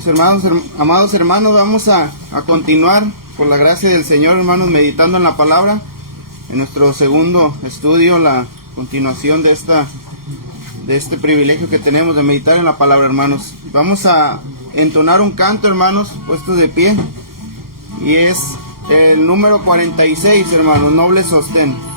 Mis hermanos, amados hermanos, vamos a continuar por la gracia del Señor, hermanos, meditando en la palabra. En nuestro segundo estudio, la continuación de este privilegio que tenemos de meditar en la palabra, hermanos. Vamos a entonar un canto, hermanos, puestos de pie. Y es el número 46, hermanos, Noble Sostén.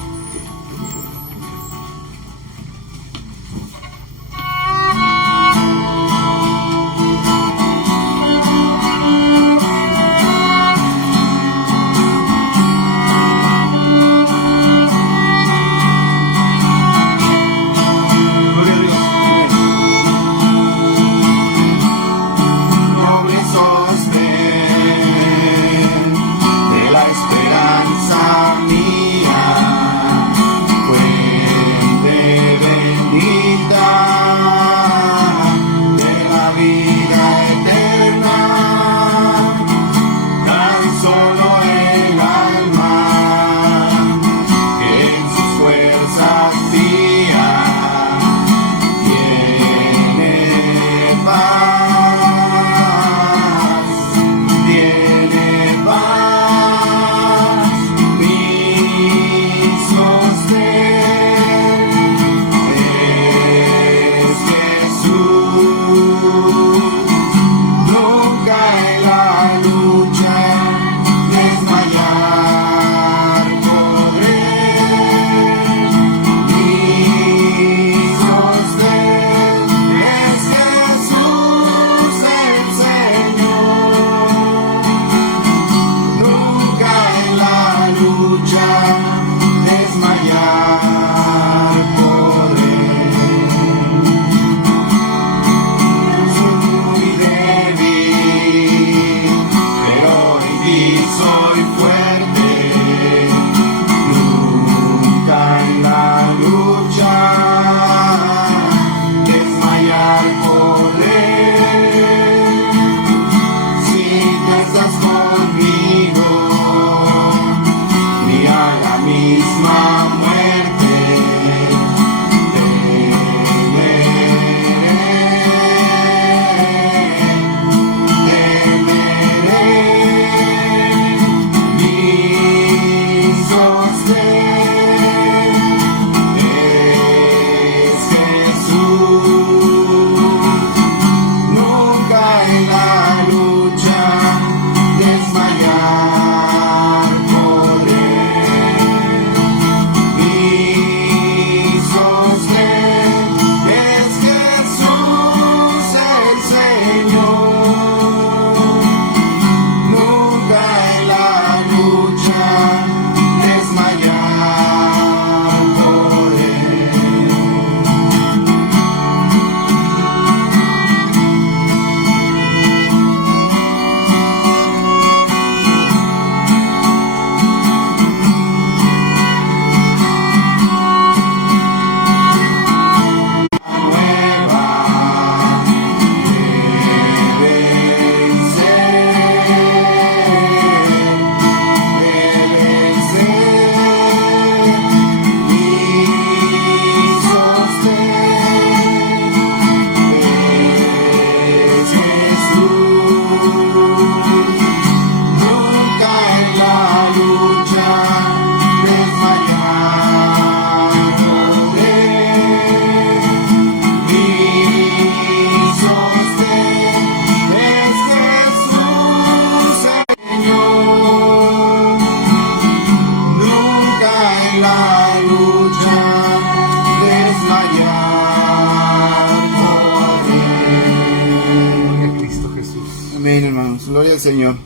Gloria al Señor.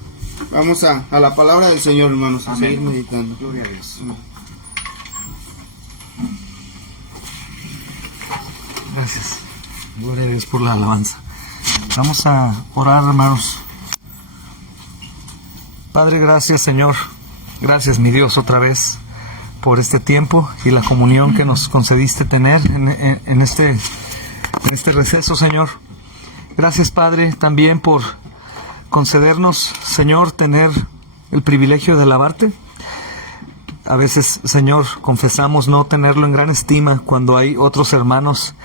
Vamos a la palabra del Señor, hermanos, a seguir meditando. Gloria a Dios. Gracias. Gloria a Dios por la alabanza. Vamos a orar, hermanos. Padre, gracias, Señor. Gracias, mi Dios, otra vez por este tiempo y la comunión que nos concediste tener en este receso, Señor. Gracias, Padre, también por concedernos, Señor, tener el privilegio de alabarte. A veces, Señor, confesamos no tenerlo en gran estima cuando hay otros hermanos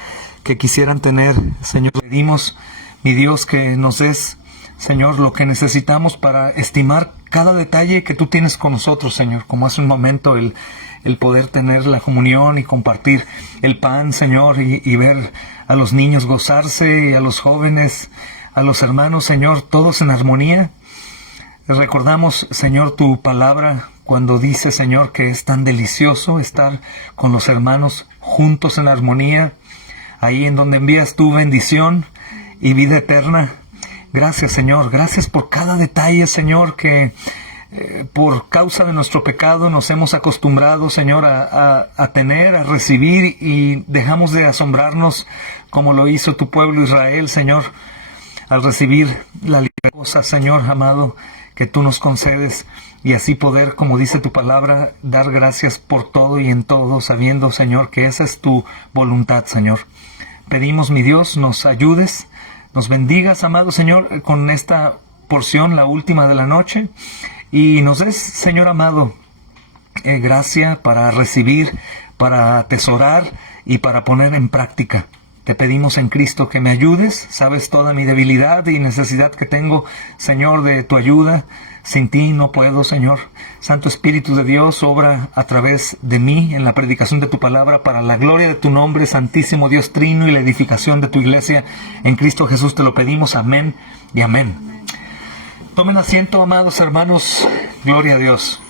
que quisieran tener. Señor, pedimos, mi Dios, que nos des Señor, lo que necesitamos para estimar cada detalle que tú tienes con nosotros, Señor, como hace un momento el poder tener la comunión y compartir el pan, Señor, y ver a los niños gozarse, y a los jóvenes, a los hermanos, Señor, todos en armonía. Recordamos, Señor, tu palabra cuando dice, Señor, que es tan delicioso estar con los hermanos juntos en armonía, ahí en donde envías tu bendición y vida eterna. Gracias, Señor, gracias por cada detalle, Señor, que por causa de nuestro pecado nos hemos acostumbrado, Señor, a tener, a recibir, y dejamos de asombrarnos como lo hizo tu pueblo Israel, Señor, al recibir la cosa, Señor amado, que tú nos concedes, y así poder, como dice tu palabra, dar gracias por todo y en todo, sabiendo, Señor, que esa es tu voluntad, Señor. Pedimos, mi Dios, nos ayudes, nos bendigas, amado Señor, con esta porción, la última de la noche, y nos des, Señor amado, gracia para recibir, para atesorar y para poner en práctica. Te pedimos en Cristo que me ayudes. Sabes toda mi debilidad y necesidad que tengo, Señor, de tu ayuda. Sin ti no puedo, Señor. Santo Espíritu de Dios, obra a través de mí en la predicación de tu palabra para la gloria de tu nombre, Santísimo Dios Trino, y la edificación de tu iglesia. En Cristo Jesús te lo pedimos. Amén y amén. Tomen asiento, amados hermanos. Gloria a Dios.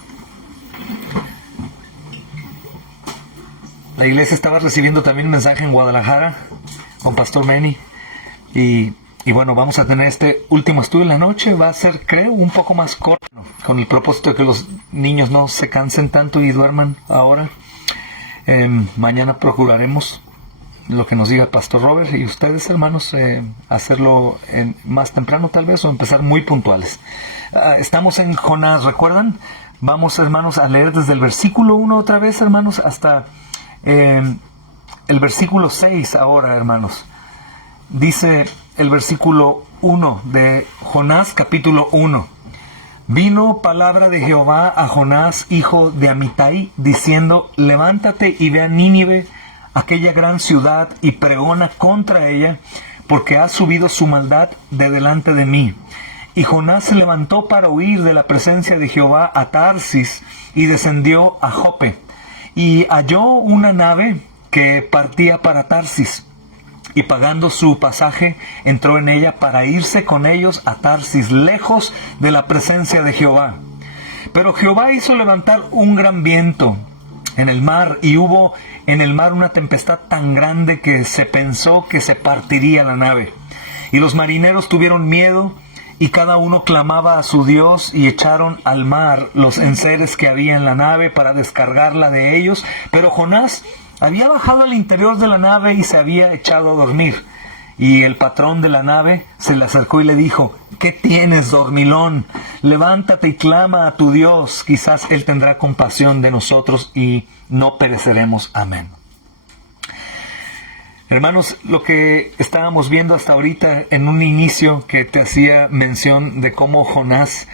La iglesia estaba recibiendo también un mensaje en Guadalajara con Pastor Manny. Y bueno, vamos a tener este último estudio en la noche. Va a ser, creo, un poco más corto, con el propósito de que los niños no se cansen tanto y duerman ahora. Mañana procuraremos lo que nos diga el Pastor Robert y ustedes, hermanos, hacerlo más temprano tal vez, o empezar muy puntuales. Estamos en Jonás, ¿recuerdan? Vamos, hermanos, a leer desde el versículo 1 otra vez, hermanos, hasta el versículo 6 ahora, hermanos. Dice el versículo 1 de Jonás, capítulo 1. Vino palabra de Jehová a Jonás, hijo de Amitai, diciendo: levántate y ve a Nínive, aquella gran ciudad, y pregona contra ella, porque ha subido su maldad de delante de mí. Y Jonás se levantó para huir de la presencia de Jehová a Tarsis, y descendió a Jope, y halló una nave que partía para Tarsis, y pagando su pasaje, entró en ella para irse con ellos a Tarsis, lejos de la presencia de Jehová. Pero Jehová hizo levantar un gran viento en el mar, y hubo en el mar una tempestad tan grande que se pensó que se partiría la nave. Y los marineros tuvieron miedo, y cada uno clamaba a su Dios, y echaron al mar los enseres que había en la nave para descargarla de ellos. Pero Jonás había bajado al interior de la nave y se había echado a dormir. Y el patrón de la nave se le acercó y le dijo: ¿qué tienes, dormilón? Levántate y clama a tu Dios, quizás Él tendrá compasión de nosotros y no pereceremos. Amén. Hermanos, lo que estábamos viendo hasta ahorita en un inicio, que te hacía mención de cómo Jonás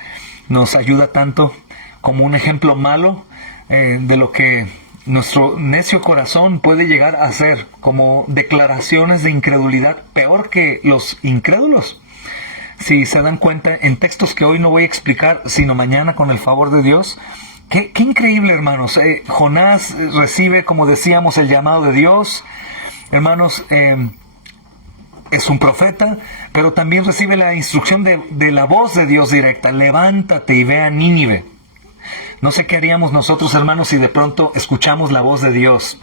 nos ayuda tanto como un ejemplo malo de lo que nuestro necio corazón puede llegar a hacer, como declaraciones de incredulidad, peor que los incrédulos. Si se dan cuenta, en textos que hoy no voy a explicar, sino mañana con el favor de Dios. Qué increíble, hermanos. Jonás recibe, como decíamos, el llamado de Dios. Hermanos, es un profeta, pero también recibe la instrucción de la voz de Dios directa: levántate y ve a Nínive. No sé qué haríamos nosotros, hermanos, si de pronto escuchamos la voz de Dios.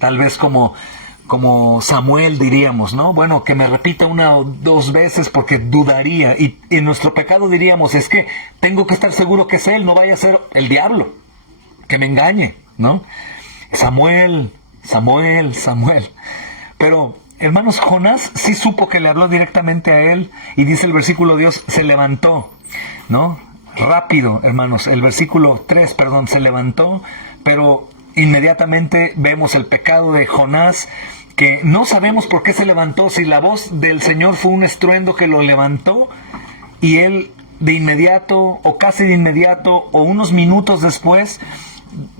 Tal vez como Samuel diríamos, ¿no? Bueno, que me repita una o dos veces porque dudaría. Y en nuestro pecado diríamos: es que tengo que estar seguro que es Él, no vaya a ser el diablo que me engañe, ¿no? Samuel. Pero, hermanos, Jonás sí supo que le habló directamente a él, y dice el versículo: Dios se levantó, ¿no? Rápido, hermanos, el versículo 3, se levantó, pero inmediatamente vemos el pecado de Jonás, que no sabemos por qué se levantó, si la voz del Señor fue un estruendo que lo levantó, y él de inmediato, o casi de inmediato, o unos minutos después,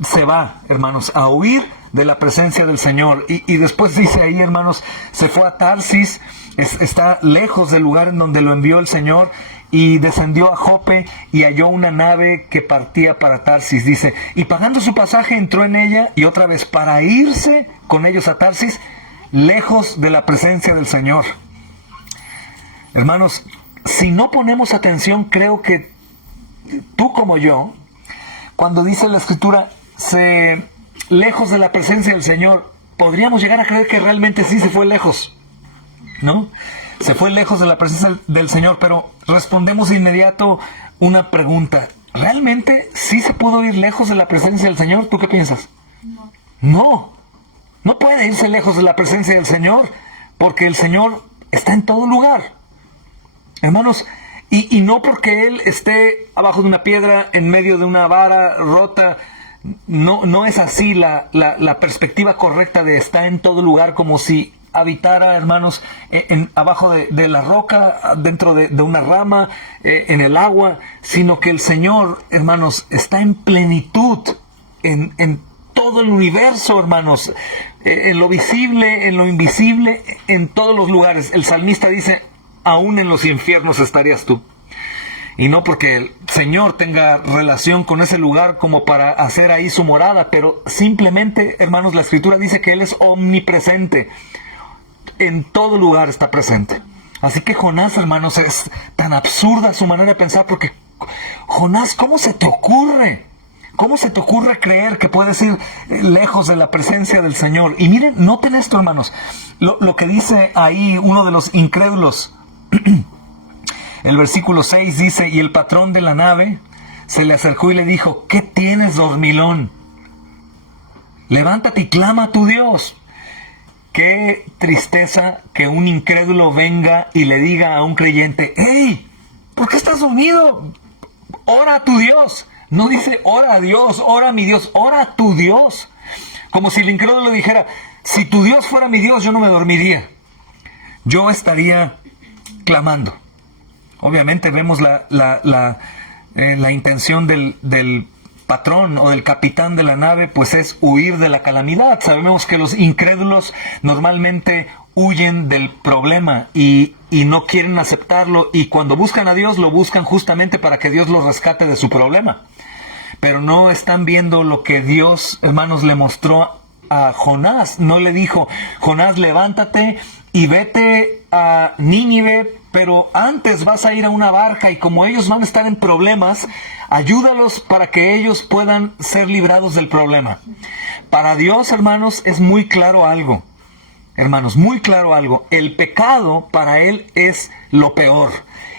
se va, hermanos, a huir de la presencia del Señor. Y después dice ahí, hermanos, se fue a Tarsis, está lejos del lugar en donde lo envió el Señor, y descendió a Jope y halló una nave que partía para Tarsis. Dice, y pagando su pasaje entró en ella, y otra vez para irse con ellos a Tarsis, lejos de la presencia del Señor. Hermanos, si no ponemos atención, creo que tú como yo, cuando dice la Escritura, lejos de la presencia del Señor, podríamos llegar a creer que realmente sí se fue lejos, ¿no? Se fue lejos de la presencia del Señor, pero respondemos de inmediato una pregunta. ¿Realmente sí se pudo ir lejos de la presencia del Señor? ¿Tú qué piensas? No puede irse lejos de la presencia del Señor, porque el Señor está en todo lugar. Hermanos, y no porque Él esté abajo de una piedra, en medio de una vara rota, no es así la perspectiva correcta de estar en todo lugar, como si habitara, hermanos, abajo de la roca, dentro de una rama, en el agua, sino que el Señor, hermanos, está en plenitud, en todo el universo, hermanos, en lo visible, en lo invisible, en todos los lugares. El salmista dice, aún en los infiernos estarías tú. Y no porque el Señor tenga relación con ese lugar como para hacer ahí su morada, pero simplemente, hermanos, la Escritura dice que Él es omnipresente. En todo lugar está presente. Así que Jonás, hermanos, es tan absurda su manera de pensar, porque Jonás, ¿cómo se te ocurre? ¿Cómo se te ocurre creer que puedes ir lejos de la presencia del Señor? Y miren, noten esto, hermanos, lo que dice ahí uno de los incrédulos. El versículo 6 dice, y el patrón de la nave se le acercó y le dijo, ¿qué tienes, dormilón? Levántate y clama a tu Dios. Qué tristeza que un incrédulo venga y le diga a un creyente, ¡hey! ¿Por qué estás dormido? Ora a tu Dios. No dice, ora a Dios, ora a mi Dios, ora a tu Dios. Como si el incrédulo dijera, si tu Dios fuera mi Dios, yo no me dormiría. Yo estaría clamando. Obviamente vemos la intención del patrón o del capitán de la nave, pues es huir de la calamidad. Sabemos que los incrédulos normalmente huyen del problema y no quieren aceptarlo, y cuando buscan a Dios lo buscan justamente para que Dios los rescate de su problema. Pero no están viendo lo que Dios, hermanos, le mostró a Jonás. No le dijo, Jonás, levántate y vete a Nínive, pero antes vas a ir a una barca, y como ellos van a estar en problemas, ayúdalos para que ellos puedan ser librados del problema. Para Dios, hermanos, es muy claro algo. Hermanos, muy claro algo. El pecado para Él es lo peor.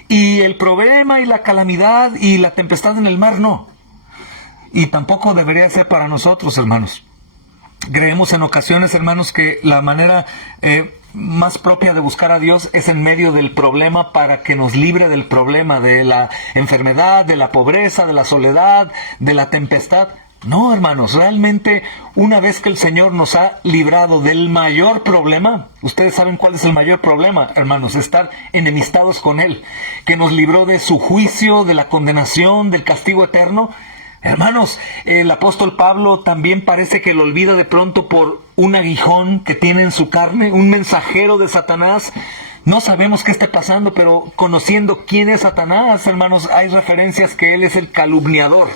Y el problema y la calamidad y la tempestad en el mar no. Y tampoco debería ser para nosotros, hermanos. Creemos en ocasiones, hermanos, que la manera más propia de buscar a Dios es en medio del problema, para que nos libre del problema, de la enfermedad, de la pobreza, de la soledad, de la tempestad. No, hermanos, realmente una vez que el Señor nos ha librado del mayor problema, ustedes saben cuál es el mayor problema, hermanos, estar enemistados con Él, que nos libró de su juicio, de la condenación, del castigo eterno. Hermanos, el apóstol Pablo también parece que lo olvida de pronto por un aguijón que tiene en su carne, un mensajero de Satanás. No sabemos qué está pasando, pero conociendo quién es Satanás, hermanos, hay referencias que él es el calumniador.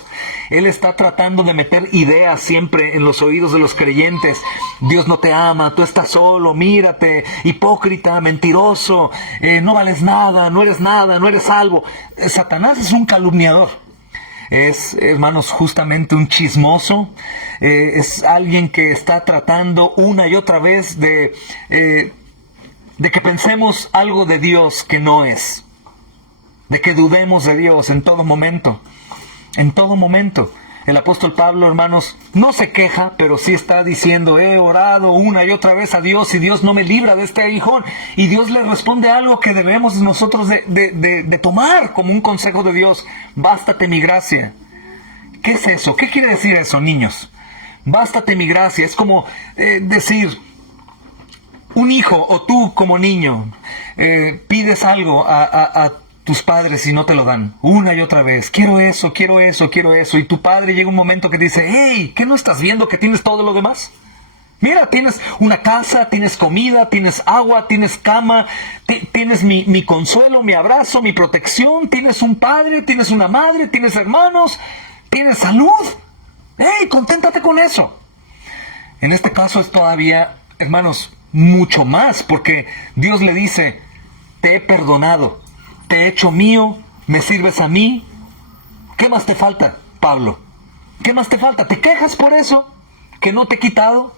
Él está tratando de meter ideas siempre en los oídos de los creyentes. Dios no te ama, tú estás solo, mírate, hipócrita, mentiroso, no vales nada, no eres salvo. Satanás es un calumniador. Es, hermanos, justamente un chismoso. Es alguien que está tratando una y otra vez de que pensemos algo de Dios que no es, de que dudemos de Dios en todo momento. En todo momento. El apóstol Pablo, hermanos, no se queja, pero sí está diciendo, he orado una y otra vez a Dios y Dios no me libra de este aguijón. Y Dios le responde algo que debemos nosotros de tomar como un consejo de Dios. Bástate mi gracia. ¿Qué es eso? ¿Qué quiere decir eso, niños? Bástate mi gracia. Es como decir, un hijo o tú como niño pides algo a tus padres y no te lo dan una y otra vez. Quiero eso, quiero eso, quiero eso. Y tu padre llega un momento que dice, hey, ¿qué no estás viendo que tienes todo lo demás? Mira, tienes una casa, tienes comida, tienes agua, tienes cama, tienes mi consuelo, mi abrazo, mi protección, tienes un padre, tienes una madre, tienes hermanos, tienes salud. ¡Hey, conténtate con eso! En este caso es todavía, hermanos, mucho más, porque Dios le dice, te he perdonado, te he hecho mío, me sirves a mí. ¿Qué más te falta, Pablo? ¿Qué más te falta? ¿Te quejas por eso que no te he quitado?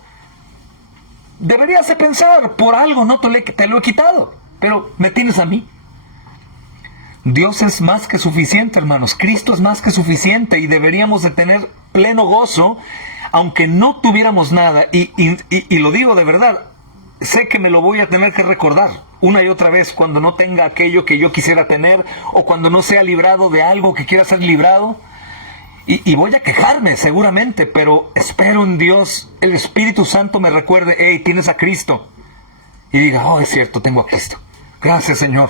Deberías de pensar, por algo no te lo he quitado, pero me tienes a mí. Dios es más que suficiente, hermanos. Cristo es más que suficiente y deberíamos de tener pleno gozo, aunque no tuviéramos nada. Y lo digo de verdad, sé que me lo voy a tener que recordar una y otra vez cuando no tenga aquello que yo quisiera tener, o cuando no sea librado de algo que quiera ser librado. Y voy a quejarme seguramente, pero espero en Dios, el Espíritu Santo me recuerde, hey, tienes a Cristo. Y diga, oh, es cierto, tengo a Cristo. Gracias, Señor.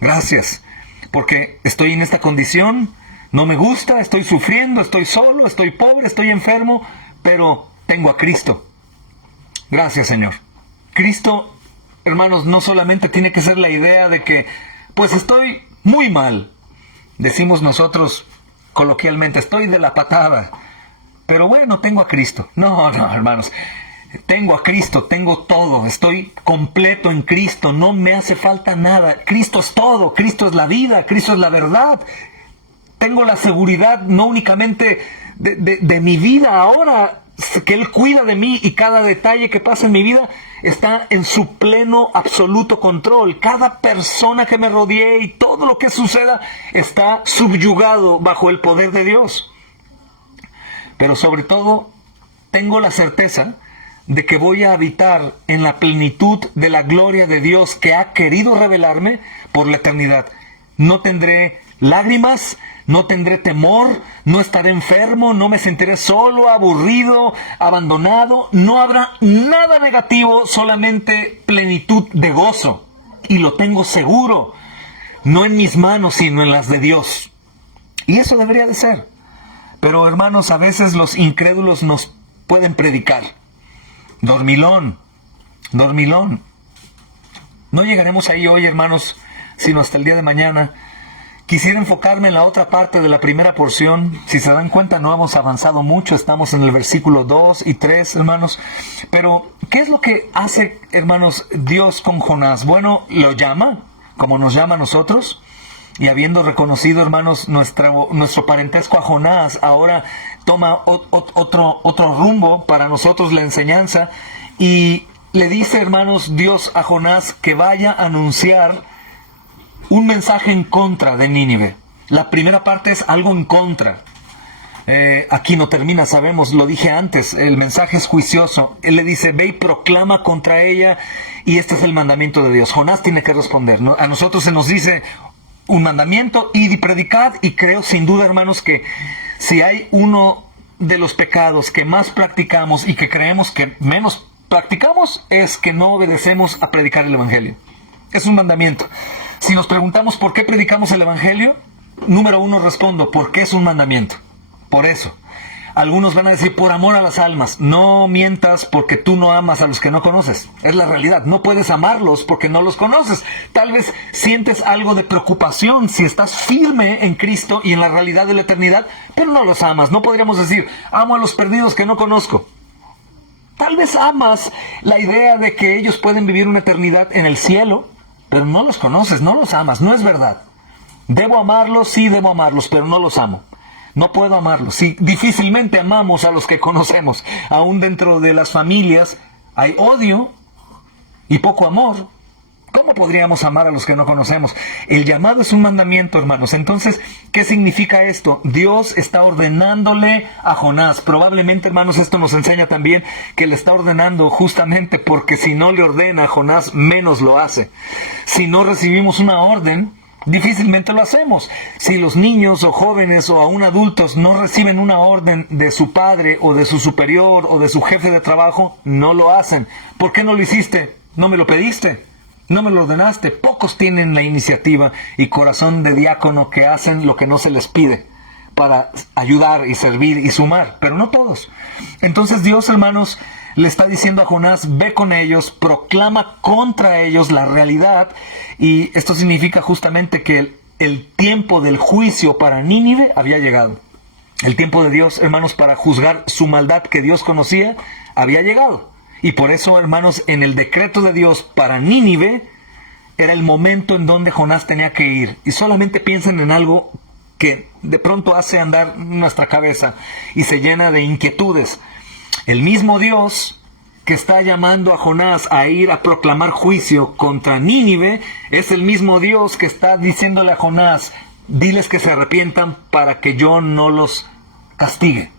Gracias. Porque estoy en esta condición, no me gusta, estoy sufriendo, estoy solo, estoy pobre, estoy enfermo, pero tengo a Cristo. Gracias, Señor. Cristo, hermanos, no solamente tiene que ser la idea de que, pues estoy muy mal. Decimos nosotros coloquialmente, estoy de la patada, pero bueno, tengo a Cristo. No, hermanos, tengo a Cristo, tengo todo, estoy completo en Cristo, no me hace falta nada. Cristo es todo, Cristo es la vida, Cristo es la verdad. Tengo la seguridad no únicamente de mi vida ahora, que Él cuida de mí y cada detalle que pasa en mi vida está en su pleno, absoluto control. Cada persona que me rodee y todo lo que suceda está subyugado bajo el poder de Dios. Pero sobre todo, tengo la certeza de que voy a habitar en la plenitud de la gloria de Dios que ha querido revelarme por la eternidad. No tendré lágrimas, no tendré temor, no estaré enfermo, no me sentiré solo, aburrido, abandonado. No habrá nada negativo, solamente plenitud de gozo. Y lo tengo seguro, no en mis manos, sino en las de Dios. Y eso debería de ser. Pero hermanos, a veces los incrédulos nos pueden predicar. Dormilón, dormilón. No llegaremos ahí hoy, hermanos, sino hasta el día de mañana. Quisiera enfocarme en la otra parte de la primera porción. Si se dan cuenta, no hemos avanzado mucho. Estamos en el versículo 2 y 3, hermanos. Pero, ¿qué es lo que hace, hermanos, Dios con Jonás? Bueno, lo llama, como nos llama a nosotros. Y habiendo reconocido, hermanos, nuestro parentesco a Jonás, ahora toma otro rumbo para nosotros la enseñanza. Y le dice, hermanos, Dios a Jonás que vaya a anunciar un mensaje en contra de Nínive. La primera parte es algo en contra. Aquí no termina, sabemos, lo dije antes, el mensaje es juicioso. Él le dice, ve y proclama contra ella, y este es el mandamiento de Dios. Jonás tiene que responder, ¿no? A nosotros se nos dice un mandamiento, id y predicad, y creo sin duda, hermanos, que si hay uno de los pecados que más practicamos y que creemos que menos practicamos, es que no obedecemos a predicar el Evangelio. Es un mandamiento. Si nos preguntamos por qué predicamos el Evangelio, número uno respondo, porque es un mandamiento. Por eso. Algunos van a decir, por amor a las almas. No mientas porque tú no amas a los que no conoces. Es la realidad. No puedes amarlos porque no los conoces. Tal vez sientes algo de preocupación si estás firme en Cristo y en la realidad de la eternidad, pero no los amas. No podríamos decir, amo a los perdidos que no conozco. Tal vez amas la idea de que ellos pueden vivir una eternidad en el cielo, pero no los conoces, no los amas, no es verdad. Debo amarlos, sí debo amarlos, pero no los amo. No puedo amarlos. Sí, difícilmente amamos a los que conocemos. Aún dentro de las familias hay odio y poco amor. ¿Cómo podríamos amar a los que no conocemos? El llamado es un mandamiento, hermanos. Entonces, ¿qué significa esto? Dios está ordenándole a Jonás. Probablemente, hermanos, esto nos enseña también que le está ordenando justamente porque si no le ordena a Jonás, menos lo hace. Si no recibimos una orden, difícilmente lo hacemos. Si los niños o jóvenes o aún adultos no reciben una orden de su padre o de su superior o de su jefe de trabajo, no lo hacen. ¿Por qué no lo hiciste? No me lo pediste. No me lo ordenaste. Pocos tienen la iniciativa y corazón de diácono que hacen lo que no se les pide para ayudar y servir y sumar, pero no todos. Entonces Dios, hermanos, le está diciendo a Jonás, ve con ellos, proclama contra ellos la realidad, y esto significa justamente que el tiempo del juicio para Nínive había llegado. El tiempo de Dios, hermanos, para juzgar su maldad que Dios conocía, había llegado. Y por eso, hermanos, en el decreto de Dios para Nínive, era el momento en donde Jonás tenía que ir. Y solamente piensen en algo que de pronto hace andar nuestra cabeza y se llena de inquietudes. El mismo Dios que está llamando a Jonás a ir a proclamar juicio contra Nínive, es el mismo Dios que está diciéndole a Jonás, diles que se arrepientan para que yo no los castigue.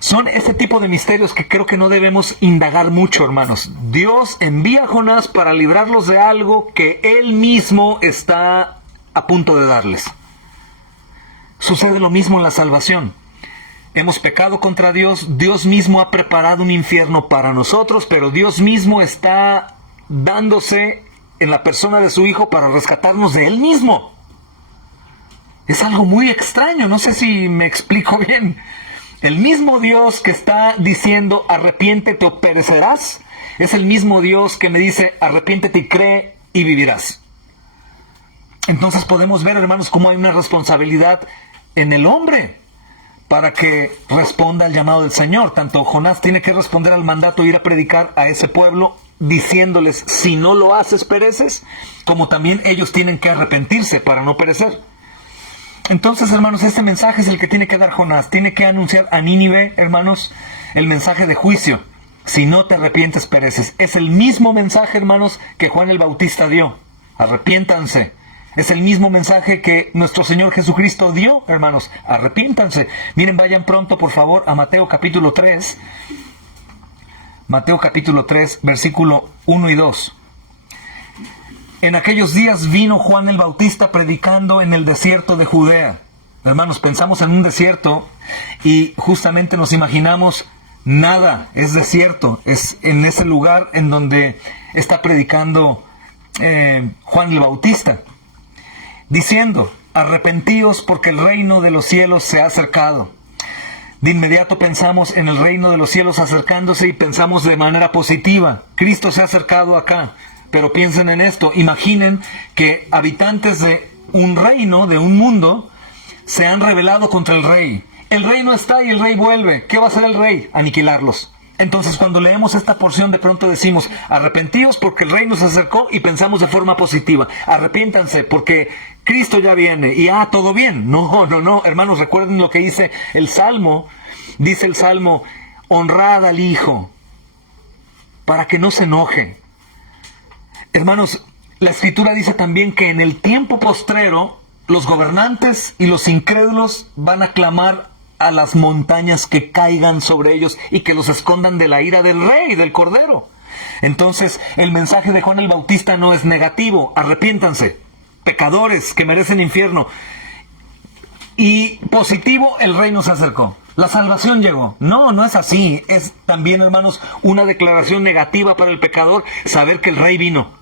Son ese tipo de misterios que creo que no debemos indagar mucho, hermanos. Dios envía a Jonás para librarlos de algo que Él mismo está a punto de darles. Sucede lo mismo en la salvación. Hemos pecado contra Dios, Dios mismo ha preparado un infierno para nosotros, pero Dios mismo está dándose en la persona de su Hijo para rescatarnos de Él mismo. Es algo muy extraño, no sé si me explico bien. El mismo Dios que está diciendo, arrepiéntete o perecerás, es el mismo Dios que me dice, arrepiéntete y cree y vivirás. Entonces podemos ver, hermanos, cómo hay una responsabilidad en el hombre para que responda al llamado del Señor. Tanto Jonás tiene que responder al mandato de ir a predicar a ese pueblo, diciéndoles, si no lo haces, pereces, como también ellos tienen que arrepentirse para no perecer. Entonces, hermanos, este mensaje es el que tiene que dar Jonás. Tiene que anunciar a Nínive, hermanos, el mensaje de juicio. Si no te arrepientes, pereces. Es el mismo mensaje, hermanos, que Juan el Bautista dio. Arrepiéntanse. Es el mismo mensaje que nuestro Señor Jesucristo dio, hermanos. Arrepiéntanse. Miren, vayan pronto, por favor, a Mateo capítulo 3. Mateo capítulo 3, versículo 1 y 2. En aquellos días vino Juan el Bautista predicando en el desierto de Judea. Hermanos, pensamos en un desierto y justamente nos imaginamos nada, es desierto. Es en ese lugar en donde está predicando Juan el Bautista, diciendo, arrepentíos porque el reino de los cielos se ha acercado. De inmediato pensamos en el reino de los cielos acercándose y pensamos de manera positiva. Cristo se ha acercado acá. Pero piensen en esto, imaginen que habitantes de un reino, de un mundo, se han rebelado contra el rey. El rey no está y el rey vuelve. ¿Qué va a hacer el rey? Aniquilarlos. Entonces, cuando leemos esta porción, de pronto decimos, arrepentíos porque el reino se acercó, y pensamos de forma positiva. Arrepiéntanse porque Cristo ya viene y todo bien. No, hermanos, recuerden lo que dice el Salmo. Dice el Salmo, honrad al Hijo para que no se enoje. Hermanos, la Escritura dice también que en el tiempo postrero, los gobernantes y los incrédulos van a clamar a las montañas que caigan sobre ellos y que los escondan de la ira del Rey, del Cordero. Entonces, el mensaje de Juan el Bautista no es negativo. Arrepiéntanse, pecadores que merecen infierno. Y positivo, el reino se acercó. La salvación llegó. No es así. Es también, hermanos, una declaración negativa para el pecador saber que el Rey vino.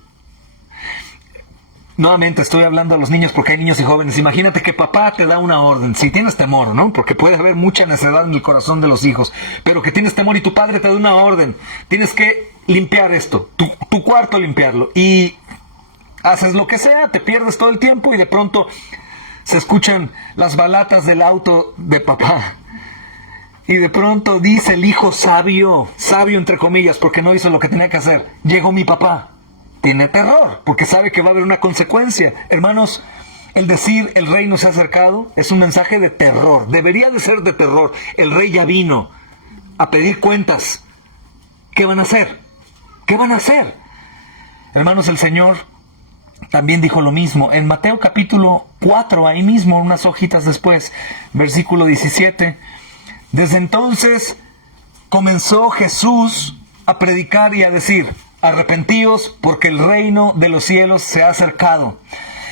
Nuevamente estoy hablando a los niños porque hay niños y jóvenes. Imagínate que papá te da una orden. Si tienes temor, ¿no? Porque puede haber mucha necedad en el corazón de los hijos. Pero que tienes temor y tu padre te da una orden. Tienes que limpiar esto. Tu cuarto, limpiarlo. Y haces lo que sea, te pierdes todo el tiempo y de pronto se escuchan las balatas del auto de papá. Y de pronto dice el hijo sabio entre comillas, porque no hizo lo que tenía que hacer. Llegó mi papá. Tiene terror, porque sabe que va a haber una consecuencia. Hermanos, el decir el reino se ha acercado es un mensaje de terror. Debería de ser de terror. El rey ya vino a pedir cuentas. ¿Qué van a hacer? ¿Qué van a hacer? Hermanos, el Señor también dijo lo mismo. En Mateo capítulo 4, ahí mismo, unas hojitas después, versículo 17. Desde entonces comenzó Jesús a predicar y a decir, arrepentíos porque el reino de los cielos se ha acercado.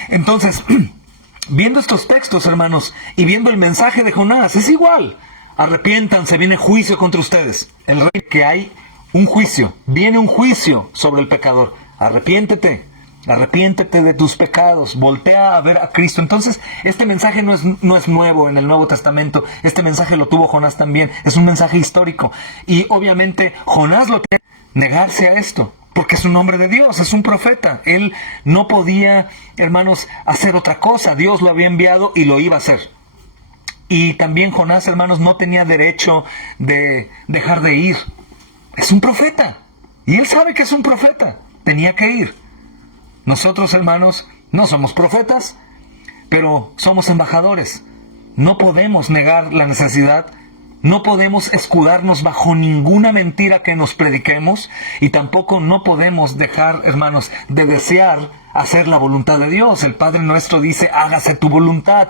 Entonces, viendo estos textos, hermanos, y viendo el mensaje de Jonás, es igual. Arrepiéntanse, viene juicio contra ustedes. El rey, que hay un juicio, viene un juicio sobre el pecador. Arrepiéntete, Arrepiéntete de tus pecados, voltea a ver a Cristo. Entonces, este mensaje no es nuevo en el Nuevo Testamento. Este mensaje lo tuvo Jonás también. Es un mensaje histórico. Y obviamente Jonás lo tiene que negarse a esto, porque es un hombre de Dios, es un profeta. Él no podía, hermanos, hacer otra cosa. Dios lo había enviado y lo iba a hacer. Y también Jonás, hermanos, no tenía derecho de dejar de ir. Es un profeta. Y él sabe que es un profeta. Tenía que ir. Nosotros, hermanos, no somos profetas, pero somos embajadores. No podemos negar la necesidad, no podemos escudarnos bajo ninguna mentira que nos prediquemos, y tampoco no podemos dejar, hermanos, de desear hacer la voluntad de Dios. El Padre nuestro dice, hágase tu voluntad,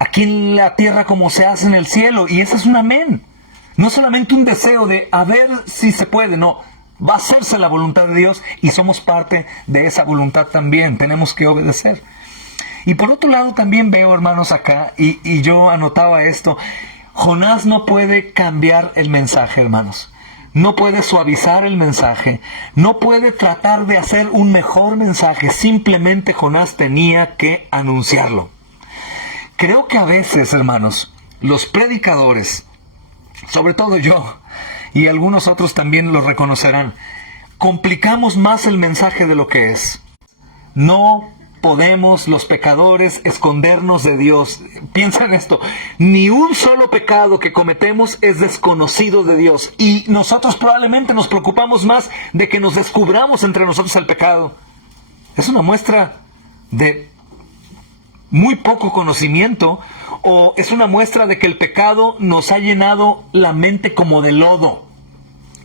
aquí en la tierra como se hace en el cielo, y eso es un amén. No solamente un deseo de a ver si se puede, no. Va a hacerse la voluntad de Dios y somos parte de esa voluntad también. Tenemos que obedecer. Y por otro lado también veo, hermanos, acá, y yo anotaba esto, Jonás no puede cambiar el mensaje, hermanos. No puede suavizar el mensaje. No puede tratar de hacer un mejor mensaje. Simplemente Jonás tenía que anunciarlo. Creo que a veces, hermanos, los predicadores, sobre todo yo, y algunos otros también lo reconocerán, complicamos más el mensaje de lo que es. No podemos los pecadores escondernos de Dios. Piensa en esto, ni un solo pecado que cometemos es desconocido de Dios, y nosotros probablemente nos preocupamos más de que nos descubramos entre nosotros el pecado. Es una muestra de muy poco conocimiento, o es una muestra de que el pecado nos ha llenado la mente como de lodo.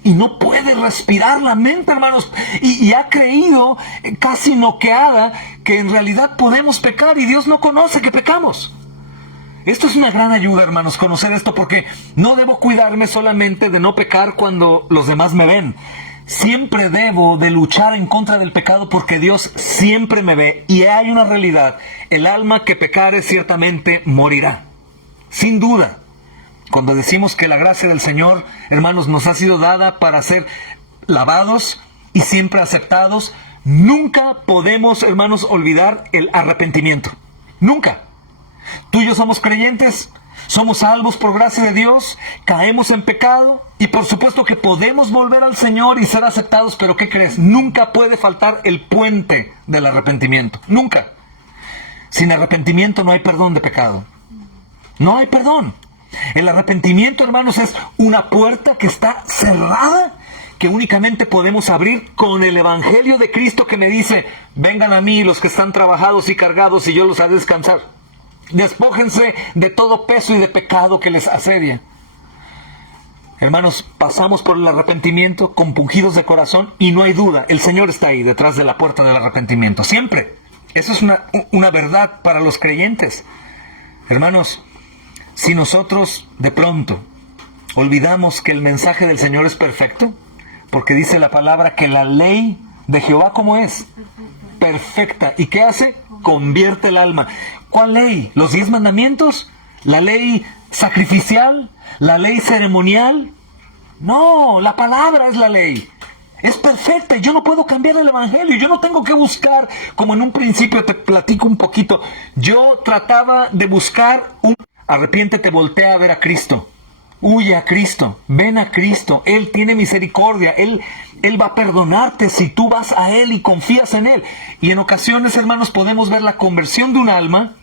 Y no puede respirar la mente, hermanos. Y ha creído, casi noqueada, que en realidad podemos pecar y Dios no conoce que pecamos. Esto es una gran ayuda, hermanos, conocer esto, porque no debo cuidarme solamente de no pecar cuando los demás me ven. Siempre debo de luchar en contra del pecado porque Dios siempre me ve. Y hay una realidad. El alma que pecare ciertamente morirá. Sin duda. Cuando decimos que la gracia del Señor, hermanos, nos ha sido dada para ser lavados y siempre aceptados, nunca podemos, hermanos, olvidar el arrepentimiento. Nunca. Tú y yo somos creyentes, somos salvos por gracia de Dios, caemos en pecado y por supuesto que podemos volver al Señor y ser aceptados, pero ¿qué crees? Nunca puede faltar el puente del arrepentimiento. Nunca. Sin arrepentimiento no hay perdón de pecado. No hay perdón. El arrepentimiento, hermanos, es una puerta que está cerrada, que únicamente podemos abrir con el Evangelio de Cristo, que me dice, vengan a mí los que están trabajados y cargados y yo los haré descansar. Despójense de todo peso y de pecado que les asedia. Hermanos, pasamos por el arrepentimiento compungidos de corazón y no hay duda, el Señor está ahí detrás de la puerta del arrepentimiento, siempre. Eso es una verdad para los creyentes. Hermanos, si nosotros de pronto olvidamos que el mensaje del Señor es perfecto, porque dice la palabra que la ley de Jehová, ¿cómo es? Perfecta. ¿Y qué hace? Convierte el alma. ¿Cuál ley? ¿Los 10 mandamientos? ¿La ley sacrificial? ¿La ley ceremonial? No, la palabra es la ley. Es perfecta y yo no puedo cambiar el Evangelio. Yo no tengo que buscar, como en un principio te platico un poquito. Yo trataba de buscar arrepiéntete, voltea a ver a Cristo. Huye a Cristo, ven a Cristo. Él tiene misericordia, Él va a perdonarte si tú vas a Él y confías en Él. Y en ocasiones, hermanos, podemos ver la conversión de un alma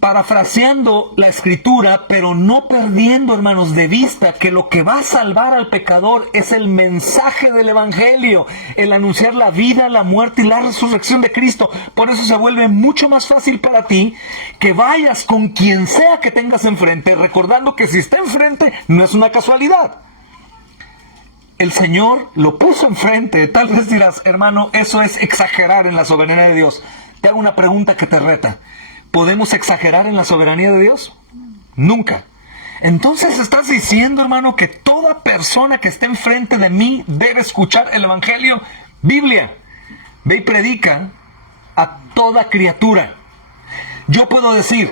parafraseando la Escritura, pero no perdiendo, hermanos, de vista que lo que va a salvar al pecador es el mensaje del Evangelio, el anunciar la vida, la muerte y la resurrección de Cristo. Por eso se vuelve mucho más fácil para ti que vayas con quien sea que tengas enfrente, recordando que si está enfrente no es una casualidad. El Señor lo puso enfrente. Tal vez dirás, hermano, eso es exagerar en la soberanía de Dios. Te hago una pregunta que te reta. ¿Podemos exagerar en la soberanía de Dios? Nunca. Entonces estás diciendo, hermano, que toda persona que esté enfrente de mí debe escuchar el Evangelio. Biblia. Ve y predica a toda criatura. Yo puedo decir,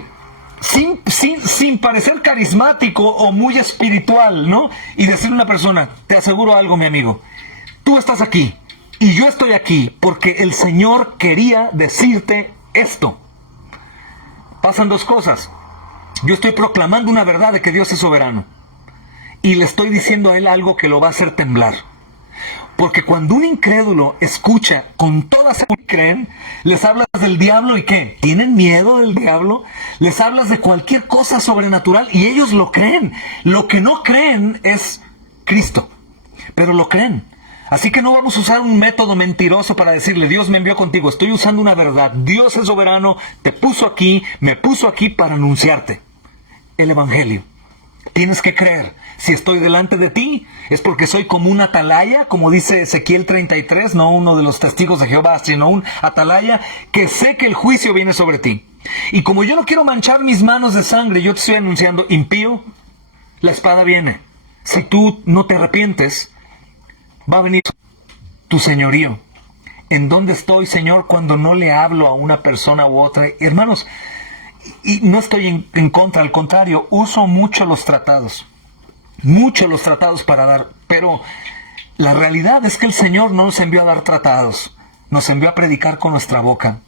sin parecer carismático o muy espiritual, ¿no? Y decirle a una persona, te aseguro algo, mi amigo. Tú estás aquí. Y yo estoy aquí porque el Señor quería decirte esto. Pasan dos cosas. Yo estoy proclamando una verdad de que Dios es soberano. Y le estoy diciendo a él algo que lo va a hacer temblar. Porque cuando un incrédulo escucha con toda seguridad, creen, les hablas del diablo y ¿qué? ¿Tienen miedo del diablo? Les hablas de cualquier cosa sobrenatural y ellos lo creen. Lo que no creen es Cristo, pero lo creen. Así que no vamos a usar un método mentiroso para decirle, Dios me envió contigo. Estoy usando una verdad. Dios es soberano, te puso aquí, me puso aquí para anunciarte el Evangelio. Tienes que creer. Si estoy delante de ti, es porque soy como un atalaya, como dice Ezequiel 33, no uno de los testigos de Jehová, sino un atalaya, que sé que el juicio viene sobre ti. Y como yo no quiero manchar mis manos de sangre, yo te estoy anunciando, impío, la espada viene. Si tú no te arrepientes, va a venir tu señorío. ¿En dónde estoy, Señor, cuando no le hablo a una persona u otra? Hermanos, y no estoy en contra, al contrario, uso mucho los tratados para dar, pero la realidad es que el Señor no nos envió a dar tratados, nos envió a predicar con nuestra boca.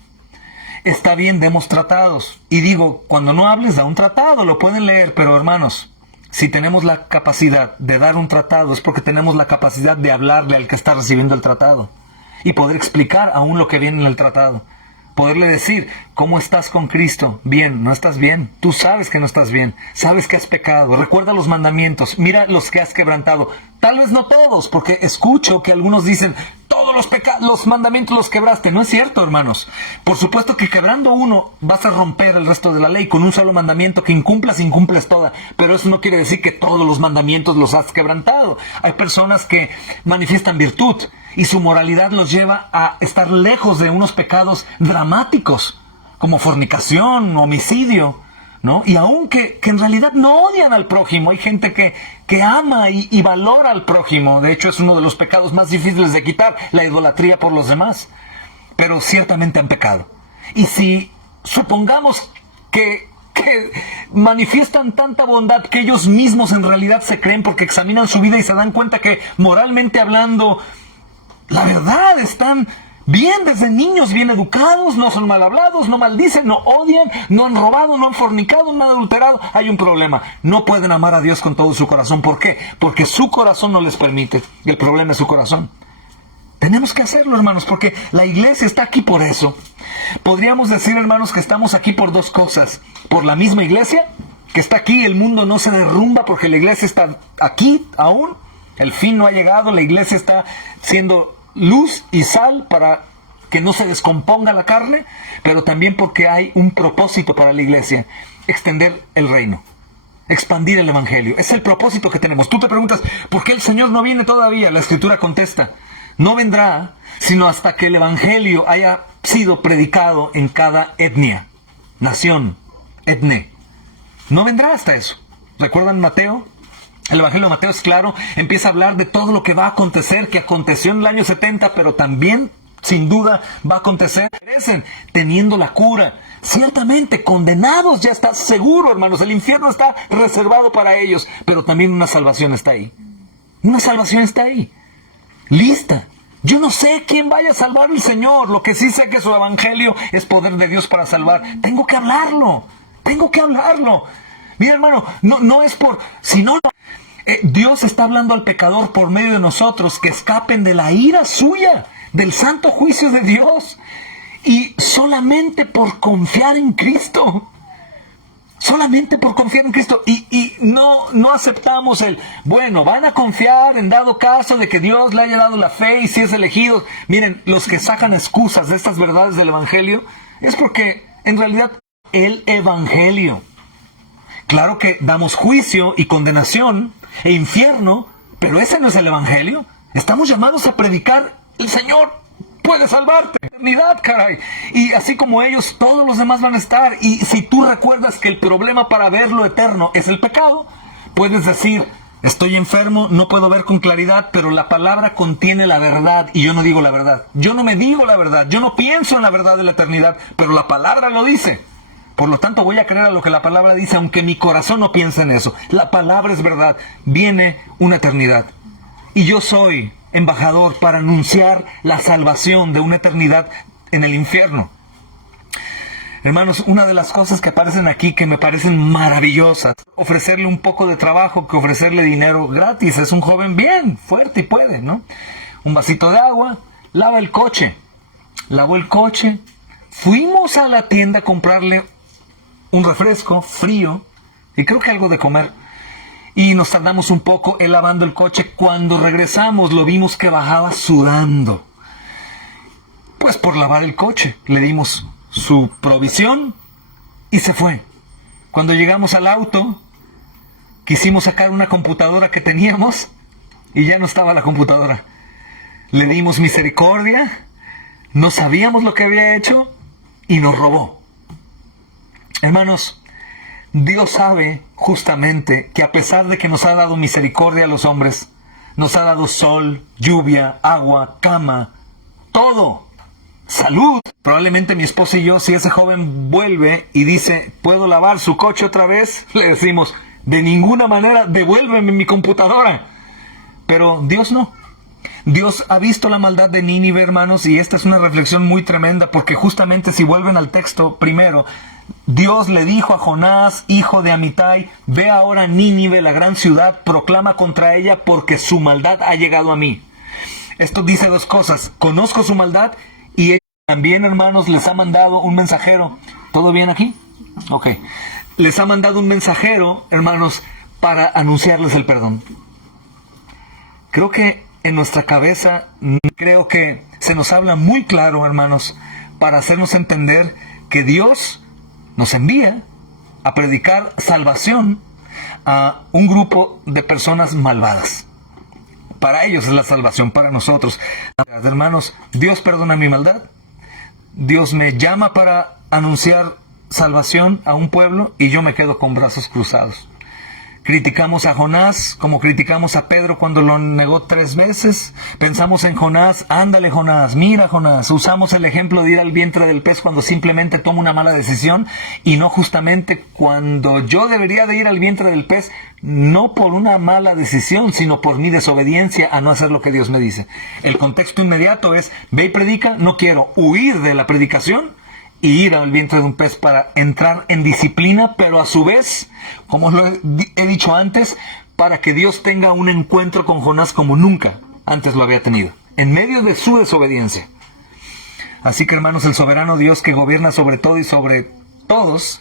Está bien, demos tratados, y digo, cuando no hables, da un tratado, lo pueden leer, pero hermanos, si tenemos la capacidad de dar un tratado, es porque tenemos la capacidad de hablarle al que está recibiendo el tratado, y poder explicar aún lo que viene en el tratado. Poderle decir, ¿cómo estás con Cristo? Bien, no estás bien. Tú sabes que no estás bien. Sabes que has pecado. Recuerda los mandamientos. Mira los que has quebrantado. Tal vez no todos, porque escucho que algunos dicen, todos los mandamientos los quebraste. No es cierto, hermanos. Por supuesto que quebrando uno, vas a romper el resto de la ley. Con un solo mandamiento que incumples toda. Pero eso no quiere decir que todos los mandamientos los has quebrantado. Hay personas que manifiestan virtud y su moralidad los lleva a estar lejos de unos pecados dramáticos, como fornicación, homicidio, ¿no? Y aunque en realidad no odian al prójimo, hay gente que ama y valora al prójimo. De hecho, es uno de los pecados más difíciles de quitar, la idolatría por los demás. Pero ciertamente han pecado. Y si supongamos que manifiestan tanta bondad que ellos mismos en realidad se creen porque examinan su vida y se dan cuenta que moralmente hablando, la verdad, están bien desde niños, bien educados, no son mal hablados, no maldicen, no odian, no han robado, no han fornicado, no han adulterado. Hay un problema. No pueden amar a Dios con todo su corazón. ¿Por qué? Porque su corazón no les permite. El problema es su corazón. Tenemos que hacerlo, hermanos, porque la iglesia está aquí por eso. Podríamos decir, hermanos, que estamos aquí por dos cosas. Por la misma iglesia, que está aquí, el mundo no se derrumba porque la iglesia está aquí aún. El fin no ha llegado, la iglesia está siendo luz y sal para que no se descomponga la carne, pero también porque hay un propósito para la iglesia: extender el reino, expandir el evangelio. Es el propósito que tenemos. Tú te preguntas, ¿por qué el Señor no viene todavía? La Escritura contesta, no vendrá sino hasta que el evangelio haya sido predicado en cada etnia, nación, etne. No vendrá hasta eso. ¿Recuerdan Mateo? El Evangelio de Mateo es claro, empieza a hablar de todo lo que va a acontecer, que aconteció en el año 70, pero también, sin duda, va a acontecer. Teniendo la cura, ciertamente condenados, ya está seguro, hermanos, el infierno está reservado para ellos, pero también una salvación está ahí. Una salvación está ahí, lista. Yo no sé quién vaya a salvar al Señor, lo que sí sé que su Evangelio es poder de Dios para salvar. Tengo que hablarlo. Mira, hermano, no es por... sino Dios está hablando al pecador por medio de nosotros, que escapen de la ira suya, del santo juicio de Dios, y solamente por confiar en Cristo. Solamente por confiar en Cristo. Y no aceptamos van a confiar en dado caso de que Dios le haya dado la fe y si es elegido. Miren, los que sacan excusas de estas verdades del Evangelio es porque en realidad el Evangelio, claro que damos juicio y condenación e infierno, pero ese no es el Evangelio. Estamos llamados a predicar: el Señor puede salvarte, eternidad, caray. Y así como ellos, todos los demás van a estar. Y si tú recuerdas que el problema para ver lo eterno es el pecado, puedes decir: estoy enfermo, no puedo ver con claridad, pero la palabra contiene la verdad y yo no digo la verdad. Yo no me digo la verdad, yo no pienso en la verdad de la eternidad, pero la palabra lo dice. Por lo tanto, voy a creer a lo que la palabra dice, aunque mi corazón no piense en eso. La palabra es verdad. Viene una eternidad. Y yo soy embajador para anunciar la salvación de una eternidad en el infierno. Hermanos, una de las cosas que aparecen aquí que me parecen maravillosas, ofrecerle un poco de trabajo que ofrecerle dinero gratis. Es un joven bien fuerte y puede, ¿no? Un vasito de agua, lavó el coche. Fuimos a la tienda a comprarle un refresco frío y creo que algo de comer. Y nos tardamos un poco él lavando el coche. Cuando regresamos lo vimos que bajaba sudando. Pues por lavar el coche. Le dimos su provisión y se fue. Cuando llegamos al auto, quisimos sacar una computadora que teníamos y ya no estaba la computadora. Le dimos misericordia, no sabíamos lo que había hecho y nos robó. Hermanos, Dios sabe justamente que a pesar de que nos ha dado misericordia a los hombres, nos ha dado sol, lluvia, agua, cama, todo, salud. Probablemente mi esposa y yo, si ese joven vuelve y dice, ¿puedo lavar su coche otra vez? Le decimos, de ninguna manera, devuélveme mi computadora. Pero Dios no. Dios ha visto la maldad de Nínive, hermanos, y esta es una reflexión muy tremenda, porque justamente si vuelven al texto primero, Dios le dijo a Jonás, hijo de Amitai, ve ahora a Nínive, la gran ciudad, proclama contra ella, porque su maldad ha llegado a mí. Esto dice dos cosas, conozco su maldad, y también, hermanos, les ha mandado un mensajero. ¿Todo bien aquí? Ok. Les ha mandado un mensajero, hermanos, para anunciarles el perdón. Creo que en nuestra cabeza, creo que se nos habla muy claro, hermanos, para hacernos entender que Dios nos envía a predicar salvación a un grupo de personas malvadas. Para ellos es la salvación, para nosotros. Hermanos, Dios perdona mi maldad. Dios me llama para anunciar salvación a un pueblo y yo me quedo con brazos cruzados. Criticamos a Jonás como criticamos a Pedro cuando lo negó 3 veces. Pensamos en Jonás, ándale Jonás, mira Jonás. Usamos el ejemplo de ir al vientre del pez cuando simplemente tomo una mala decisión y no justamente cuando yo debería de ir al vientre del pez, no por una mala decisión, sino por mi desobediencia a no hacer lo que Dios me dice. El contexto inmediato es, ve y predica, no quiero huir de la predicación y ir al vientre de un pez para entrar en disciplina, pero a su vez, como lo he dicho antes, para que Dios tenga un encuentro con Jonás como nunca antes lo había tenido, en medio de su desobediencia. Así que, hermanos, el soberano Dios que gobierna sobre todo y sobre todos,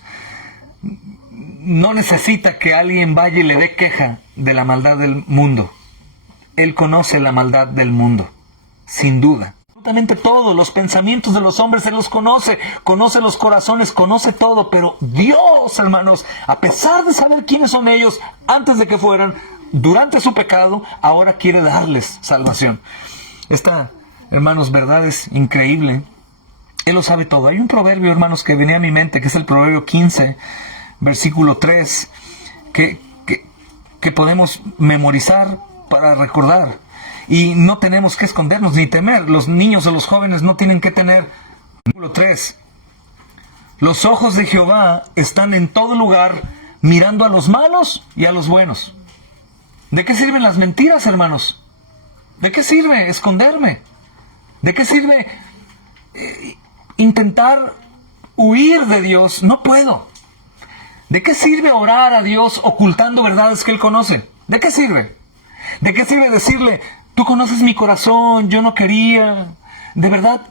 no necesita que alguien vaya y le dé queja de la maldad del mundo. Él conoce la maldad del mundo, sin duda. Absolutamente todo, los pensamientos de los hombres Él los conoce, conoce los corazones, conoce todo, pero Dios, hermanos, a pesar de saber quiénes son ellos antes de que fueran, durante su pecado, ahora quiere darles salvación. Esta, hermanos, verdad es increíble. Él lo sabe todo. Hay un proverbio, hermanos, que venía a mi mente, que es el proverbio 15, versículo 3, que podemos memorizar para recordar. Y no tenemos que escondernos ni temer. Los niños o los jóvenes no tienen que tener. Versículo 3. Los ojos de Jehová están en todo lugar, mirando a los malos y a los buenos. ¿De qué sirven las mentiras, hermanos? ¿De qué sirve esconderme? ¿De qué sirve intentar huir de Dios? No puedo. ¿De qué sirve orar a Dios ocultando verdades que Él conoce? ¿De qué sirve? ¿De qué sirve decirle, tú conoces mi corazón, yo no quería, de verdad,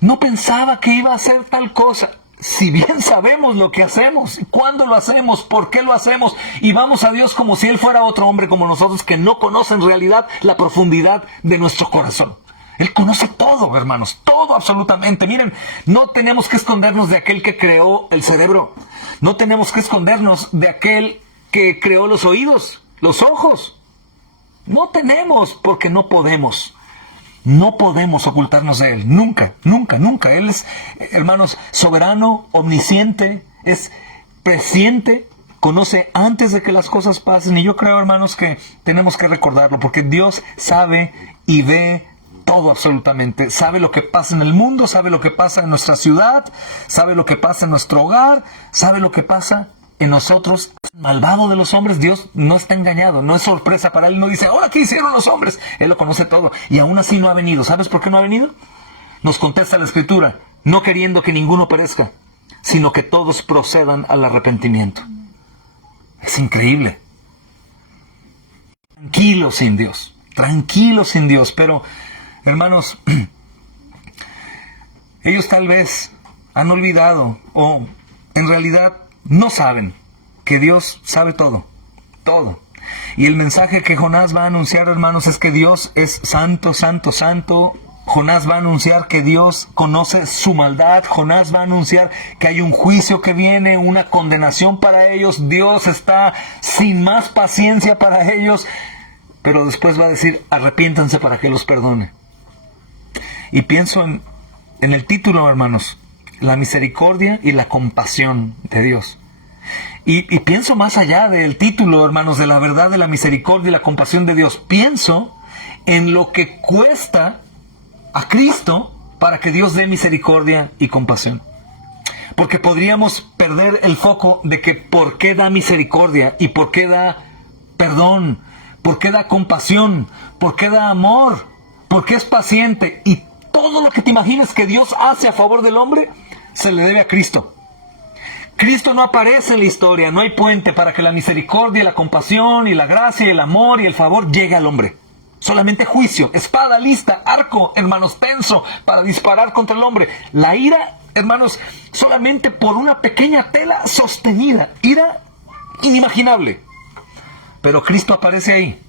no pensaba que iba a hacer tal cosa? Si bien sabemos lo que hacemos, cuándo lo hacemos, por qué lo hacemos, y vamos a Dios como si Él fuera otro hombre como nosotros que no conoce en realidad la profundidad de nuestro corazón. Él conoce todo, hermanos, todo absolutamente. Miren, no tenemos que escondernos de aquel que creó el cerebro. No tenemos que escondernos de aquel que creó los oídos, los ojos. No tenemos, porque no podemos. No podemos ocultarnos de Él. Nunca, nunca, nunca. Él es, hermanos, soberano, omnisciente, es presciente, conoce antes de que las cosas pasen. Y yo creo, hermanos, que tenemos que recordarlo, porque Dios sabe y ve todo absolutamente. Sabe lo que pasa en el mundo, sabe lo que pasa en nuestra ciudad, sabe lo que pasa en nuestro hogar, sabe lo que pasa en nosotros, malvado de los hombres, Dios no está engañado, no es sorpresa para Él, no dice, ahora, ¿qué hicieron los hombres? Él lo conoce todo, y aún así no ha venido. ¿Sabes por qué no ha venido? Nos contesta la Escritura, no queriendo que ninguno perezca, sino que todos procedan al arrepentimiento. Es increíble. Tranquilos sin Dios, pero, hermanos, ellos tal vez han olvidado o en realidad no saben que Dios sabe todo, todo. Y el mensaje que Jonás va a anunciar, hermanos, es que Dios es santo, santo, santo. Jonás va a anunciar que Dios conoce su maldad. Jonás va a anunciar que hay un juicio que viene, una condenación para ellos. Dios está sin más paciencia para ellos. Pero después va a decir, arrepiéntanse para que los perdone. Y pienso en el título, hermanos, la misericordia y la compasión de Dios. Y pienso más allá del título, hermanos, de la verdad de la misericordia y la compasión de Dios. Pienso en lo que cuesta a Cristo para que Dios dé misericordia y compasión. Porque podríamos perder el foco de que por qué da misericordia y por qué da perdón, por qué da compasión, por qué da amor, por qué es paciente. Y todo lo que te imaginas que Dios hace a favor del hombre, se le debe a Cristo. Cristo no aparece en la historia, no hay puente para que la misericordia, la compasión y la gracia y el amor y el favor llegue al hombre. Solamente juicio, espada lista, arco, hermanos, tenso para disparar contra el hombre. La ira, hermanos, solamente por una pequeña tela sostenida, ira inimaginable. Pero Cristo aparece ahí.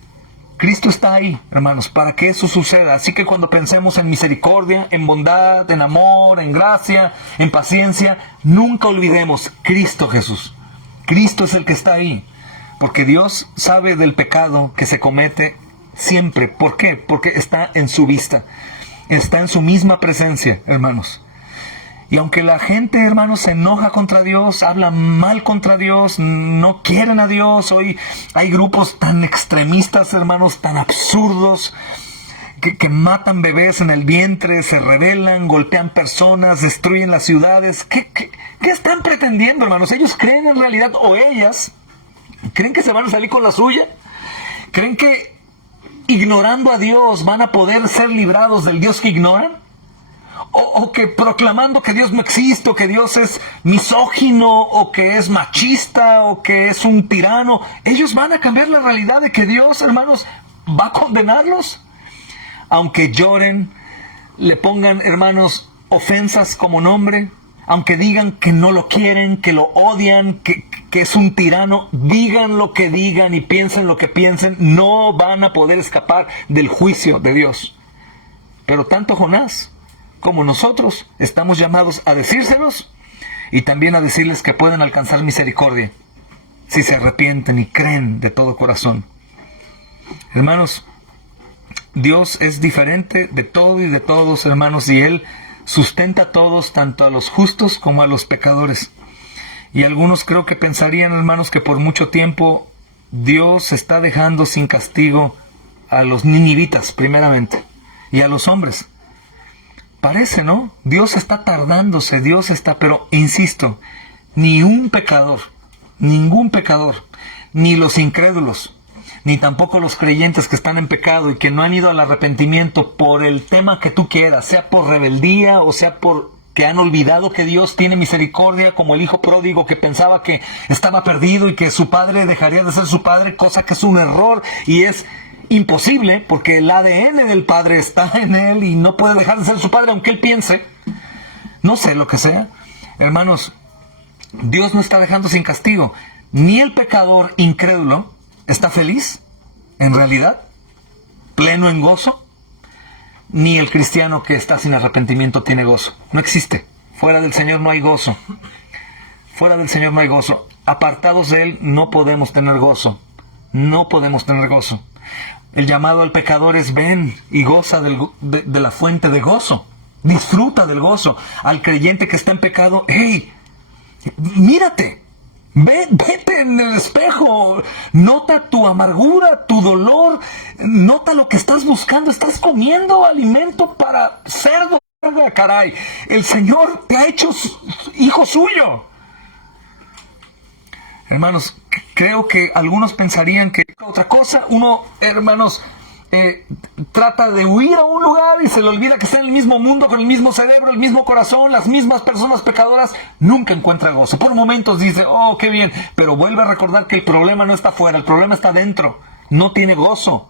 Cristo está ahí, hermanos, para que eso suceda. Así que cuando pensemos en misericordia, en bondad, en amor, en gracia, en paciencia, nunca olvidemos Cristo Jesús. Cristo es el que está ahí, porque Dios sabe del pecado que se comete siempre. ¿Por qué? Porque está en su vista, está en su misma presencia, hermanos. Y aunque la gente, hermanos, se enoja contra Dios, habla mal contra Dios, no quieren a Dios, hoy hay grupos tan extremistas, hermanos, tan absurdos, que matan bebés en el vientre, se rebelan, golpean personas, destruyen las ciudades. ¿Qué están pretendiendo, hermanos? Ellos creen en realidad, o ellas, creen que se van a salir con la suya, creen que ignorando a Dios van a poder ser librados del Dios que ignoran. O que proclamando que Dios no existe, o que Dios es misógino, o que es machista, o que es un tirano, ellos van a cambiar la realidad de que Dios, hermanos, va a condenarlos. Aunque lloren, le pongan, hermanos, ofensas como nombre, aunque digan que no lo quieren, que lo odian, que es un tirano, digan lo que digan y piensen lo que piensen, no van a poder escapar del juicio de Dios. Pero tanto Jonás como nosotros estamos llamados a decírselos y también a decirles que pueden alcanzar misericordia si se arrepienten y creen de todo corazón. Hermanos, Dios es diferente de todo y de todos, hermanos, y Él sustenta a todos, tanto a los justos como a los pecadores. Y algunos creo que pensarían, hermanos, que por mucho tiempo Dios está dejando sin castigo a los ninivitas, primeramente, y a los hombres. Parece, ¿no? Dios está tardándose, pero insisto, ni un pecador, ningún pecador, ni los incrédulos, ni tampoco los creyentes que están en pecado y que no han ido al arrepentimiento por el tema que tú quieras, sea por rebeldía o sea por que han olvidado que Dios tiene misericordia, como el hijo pródigo que pensaba que estaba perdido y que su padre dejaría de ser su padre, cosa que es un error y es imposible, porque el ADN del padre está en él y no puede dejar de ser su padre aunque él piense, no sé lo que sea. Hermanos, Dios no está dejando sin castigo. Ni el pecador incrédulo está feliz, en realidad, pleno en gozo, ni el cristiano que está sin arrepentimiento tiene gozo. No existe. Fuera del Señor no hay gozo. Fuera del Señor no hay gozo. Apartados de Él no podemos tener gozo. No podemos tener gozo. El llamado al pecador es ven y goza de la fuente de gozo. Disfruta del gozo. Al creyente que está en pecado, hey, mírate. Vete en el espejo. Nota tu amargura, tu dolor. Nota lo que estás buscando. Estás comiendo alimento para cerdo. Caray, el Señor te ha hecho hijo suyo. Hermanos, creo que algunos pensarían que otra cosa. Uno, hermanos, trata de huir a un lugar y se le olvida que está en el mismo mundo, con el mismo cerebro, el mismo corazón, las mismas personas pecadoras. Nunca encuentra gozo. Por momentos dice, oh, qué bien, pero vuelve a recordar que el problema no está afuera, el problema está dentro. No tiene gozo.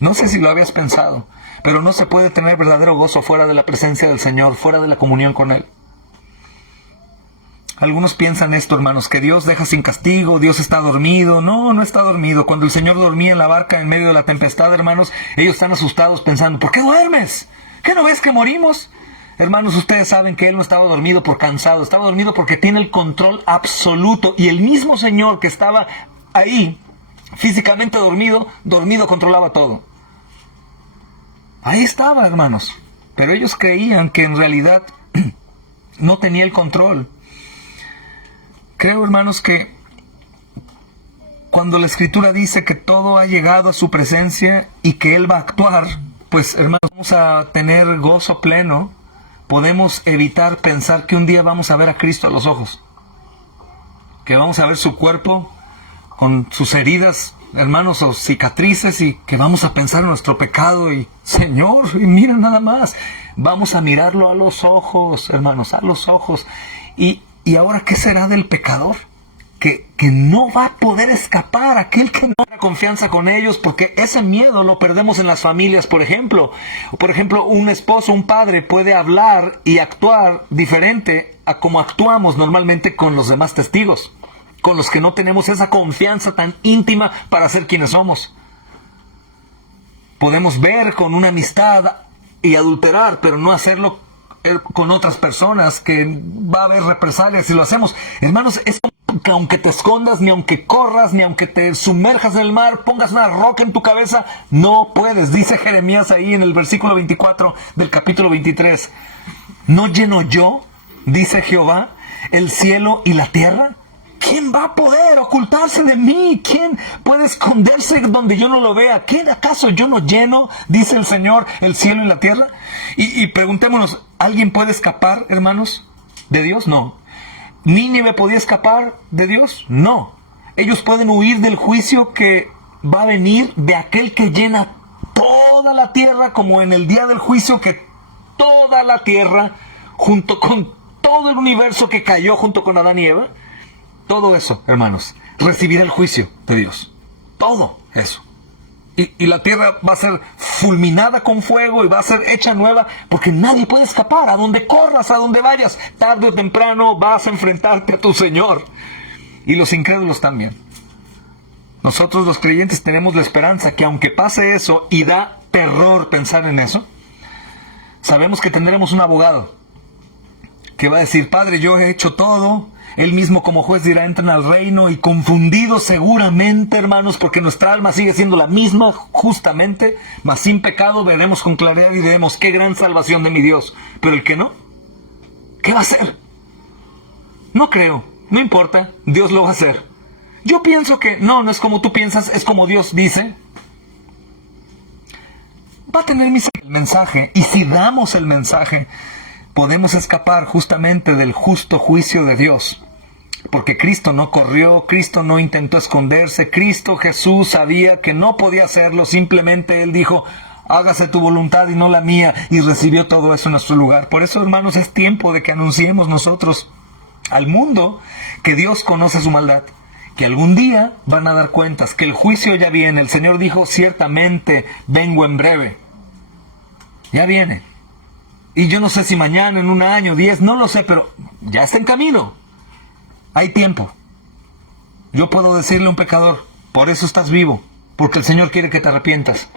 No sé si lo habías pensado, pero no se puede tener verdadero gozo fuera de la presencia del Señor, fuera de la comunión con Él. Algunos piensan esto, hermanos, que Dios deja sin castigo, Dios está dormido. No, no está dormido. Cuando el Señor dormía en la barca en medio de la tempestad, hermanos, ellos están asustados pensando, ¿por qué duermes? ¿Qué no ves que morimos? Hermanos, ustedes saben que Él no estaba dormido por cansado, estaba dormido porque tiene el control absoluto. Y el mismo Señor que estaba ahí, físicamente dormido controlaba todo. Ahí estaba, hermanos. Pero ellos creían que en realidad no tenía el control. Creo, hermanos, que cuando la Escritura dice que todo ha llegado a su presencia y que Él va a actuar, pues, hermanos, vamos a tener gozo pleno. Podemos evitar pensar que un día vamos a ver a Cristo a los ojos, que vamos a ver su cuerpo con sus heridas, hermanos, o cicatrices, y que vamos a pensar en nuestro pecado y, Señor, y mira nada más, vamos a mirarlo a los ojos, hermanos, a los ojos. ¿Y ahora qué será del pecador? Que no va a poder escapar, aquel que no tiene confianza con ellos, porque ese miedo lo perdemos en las familias, por ejemplo. Por ejemplo, un esposo, un padre puede hablar y actuar diferente a como actuamos normalmente con los demás testigos, con los que no tenemos esa confianza tan íntima para ser quienes somos. Podemos ver con una amistad y adulterar, pero no hacerlo con otras personas, que va a haber represalias si lo hacemos. Hermanos, es que aunque te escondas, ni aunque corras, ni aunque te sumerjas en el mar, pongas una roca en tu cabeza, no puedes. Dice Jeremías ahí en el versículo 24 del capítulo 23. ¿No lleno yo, dice Jehová, el cielo y la tierra? ¿Quién va a poder ocultarse de mí? ¿Quién puede esconderse donde yo no lo vea? ¿Qué acaso yo no lleno, dice el Señor, el cielo y la tierra? Y preguntémonos, ¿alguien puede escapar, hermanos, de Dios? No. ¿Nínive podía escapar de Dios? No. Ellos pueden huir del juicio que va a venir de aquel que llena toda la tierra, como en el día del juicio, que toda la tierra, junto con todo el universo que cayó junto con Adán y Eva, todo eso, hermanos, recibirá el juicio de Dios. Todo eso. Y la tierra va a ser fulminada con fuego y va a ser hecha nueva, porque nadie puede escapar. A donde corras, a donde vayas, tarde o temprano vas a enfrentarte a tu Señor. Y los incrédulos también. Nosotros los creyentes tenemos la esperanza que aunque pase eso, y da terror pensar en eso, sabemos que tendremos un abogado que va a decir, Padre, yo he hecho todo. Él mismo como juez dirá, entran al reino, y confundidos seguramente, hermanos, porque nuestra alma sigue siendo la misma, justamente, mas sin pecado, veremos con claridad y diremos, qué gran salvación de mi Dios. Pero el que no, ¿qué va a hacer? No creo, no importa, Dios lo va a hacer. Yo pienso que no es como tú piensas, es como Dios dice. Va a tener el mensaje, y si damos el mensaje, podemos escapar justamente del justo juicio de Dios. Porque Cristo no corrió, Cristo no intentó esconderse, Cristo Jesús sabía que no podía hacerlo, simplemente Él dijo, hágase tu voluntad y no la mía, y recibió todo eso en nuestro lugar. Por eso, hermanos, es tiempo de que anunciemos nosotros al mundo que Dios conoce su maldad, que algún día van a dar cuentas, que el juicio ya viene. El Señor dijo, ciertamente vengo en breve. Ya viene. Y yo no sé si mañana, en un año, 10, no lo sé, pero ya está en camino. Hay tiempo. Yo puedo decirle a un pecador, por eso estás vivo, porque el Señor quiere que te arrepientas.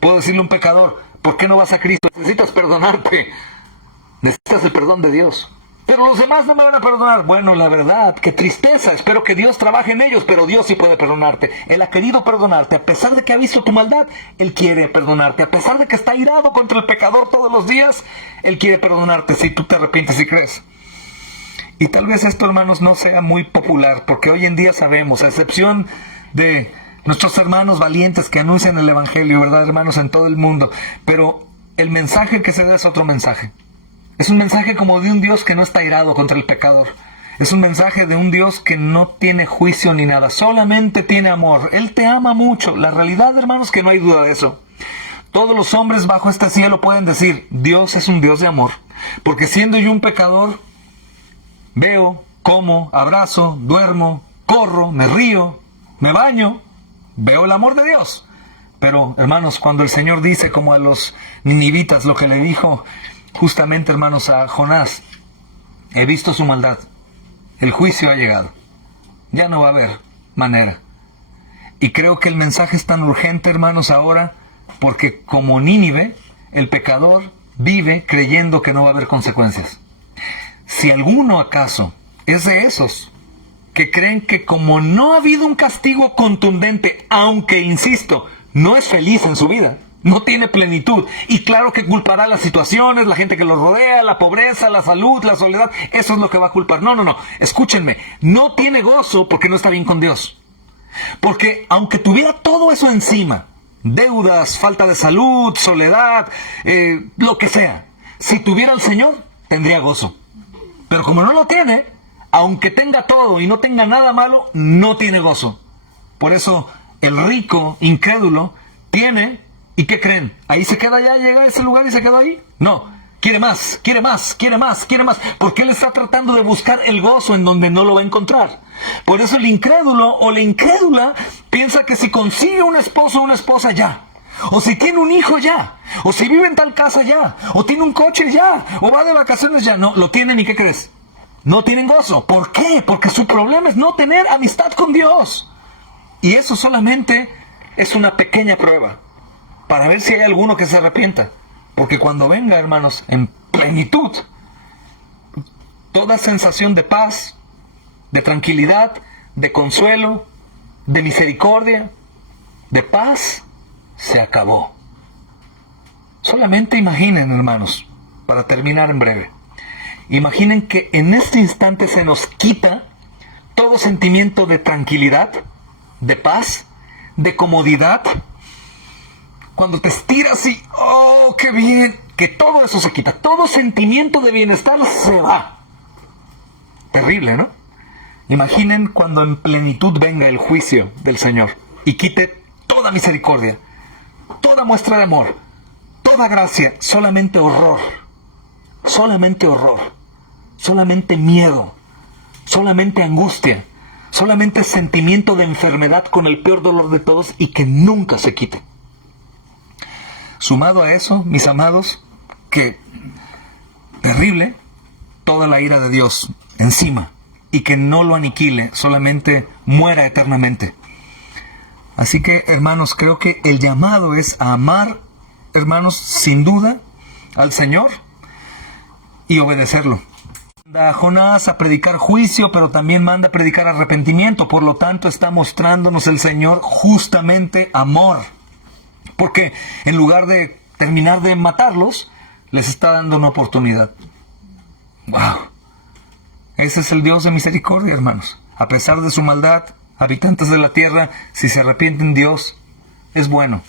Puedo decirle a un pecador, ¿por qué no vas a Cristo? Necesitas perdonarte. Necesitas el perdón de Dios. Pero los demás no me van a perdonar. Bueno, la verdad, qué tristeza. Espero que Dios trabaje en ellos, pero Dios sí puede perdonarte. Él ha querido perdonarte. A pesar de que ha visto tu maldad, Él quiere perdonarte. A pesar de que está irado contra el pecador todos los días, Él quiere perdonarte si tú te arrepientes y crees. Y tal vez esto, hermanos, no sea muy popular, porque hoy en día sabemos, a excepción de nuestros hermanos valientes que anuncian el Evangelio, ¿verdad, hermanos?, en todo el mundo. Pero el mensaje que se da es otro mensaje. Es un mensaje como de un Dios que no está irado contra el pecador. Es un mensaje de un Dios que no tiene juicio ni nada, solamente tiene amor. Él te ama mucho. La realidad, hermanos, que no hay duda de eso. Todos los hombres bajo este cielo pueden decir, Dios es un Dios de amor. Porque siendo yo un pecador, veo, como, abrazo, duermo, corro, me río, me baño, veo el amor de Dios. Pero, hermanos, cuando el Señor dice, como a los ninivitas, lo que le dijo justamente, hermanos, a Jonás, he visto su maldad, el juicio ha llegado, ya no va a haber manera. Y creo que el mensaje es tan urgente, hermanos, ahora, porque como Nínive, el pecador vive creyendo que no va a haber consecuencias. Si alguno acaso es de esos que creen que como no ha habido un castigo contundente, aunque, insisto, no es feliz en su vida, no tiene plenitud, y claro que culpará las situaciones, la gente que lo rodea, la pobreza, la salud, la soledad, eso es lo que va a culpar. No, escúchenme, no tiene gozo porque no está bien con Dios. Porque aunque tuviera todo eso encima, deudas, falta de salud, soledad, lo que sea, si tuviera al Señor, tendría gozo. Pero como no lo tiene, aunque tenga todo y no tenga nada malo, no tiene gozo. Por eso el rico incrédulo tiene, ¿y qué creen? ¿Ahí se queda ya? ¿Llega a ese lugar y se queda ahí? No, quiere más, porque él está tratando de buscar el gozo en donde no lo va a encontrar. Por eso el incrédulo o la incrédula piensa que si consigue un esposo o una esposa ya, o si tiene un hijo ya, o si vive en tal casa ya, o tiene un coche ya, o va de vacaciones ya. No, lo tienen, ¿y qué crees? No tienen gozo. ¿Por qué? Porque su problema es no tener amistad con Dios. Y eso solamente es una pequeña prueba para ver si hay alguno que se arrepienta. Porque cuando venga, hermanos, en plenitud, toda sensación de paz, de tranquilidad, de consuelo, de misericordia, de paz, se acabó. Solamente imaginen, hermanos, para terminar en breve, imaginen que en este instante se nos quita todo sentimiento de tranquilidad, de paz, de comodidad. Cuando te estiras y, ¡oh, qué bien! Que todo eso se quita. Todo sentimiento de bienestar se va. Terrible, ¿no? Imaginen cuando en plenitud venga el juicio del Señor y quite toda misericordia, toda muestra de amor, toda gracia, solamente horror, solamente miedo, solamente angustia, solamente sentimiento de enfermedad con el peor dolor de todos y que nunca se quite. Sumado a eso, mis amados, que terrible, toda la ira de Dios encima y que no lo aniquile, solamente muera eternamente. Así que, hermanos, creo que el llamado es a amar, hermanos, sin duda, al Señor y obedecerlo. Manda a Jonás a predicar juicio, pero también manda a predicar arrepentimiento. Por lo tanto, está mostrándonos el Señor justamente amor. Porque en lugar de terminar de matarlos, les está dando una oportunidad. ¡Wow! Ese es el Dios de misericordia, hermanos. A pesar de su maldad, habitantes de la tierra, si se arrepienten, Dios es bueno.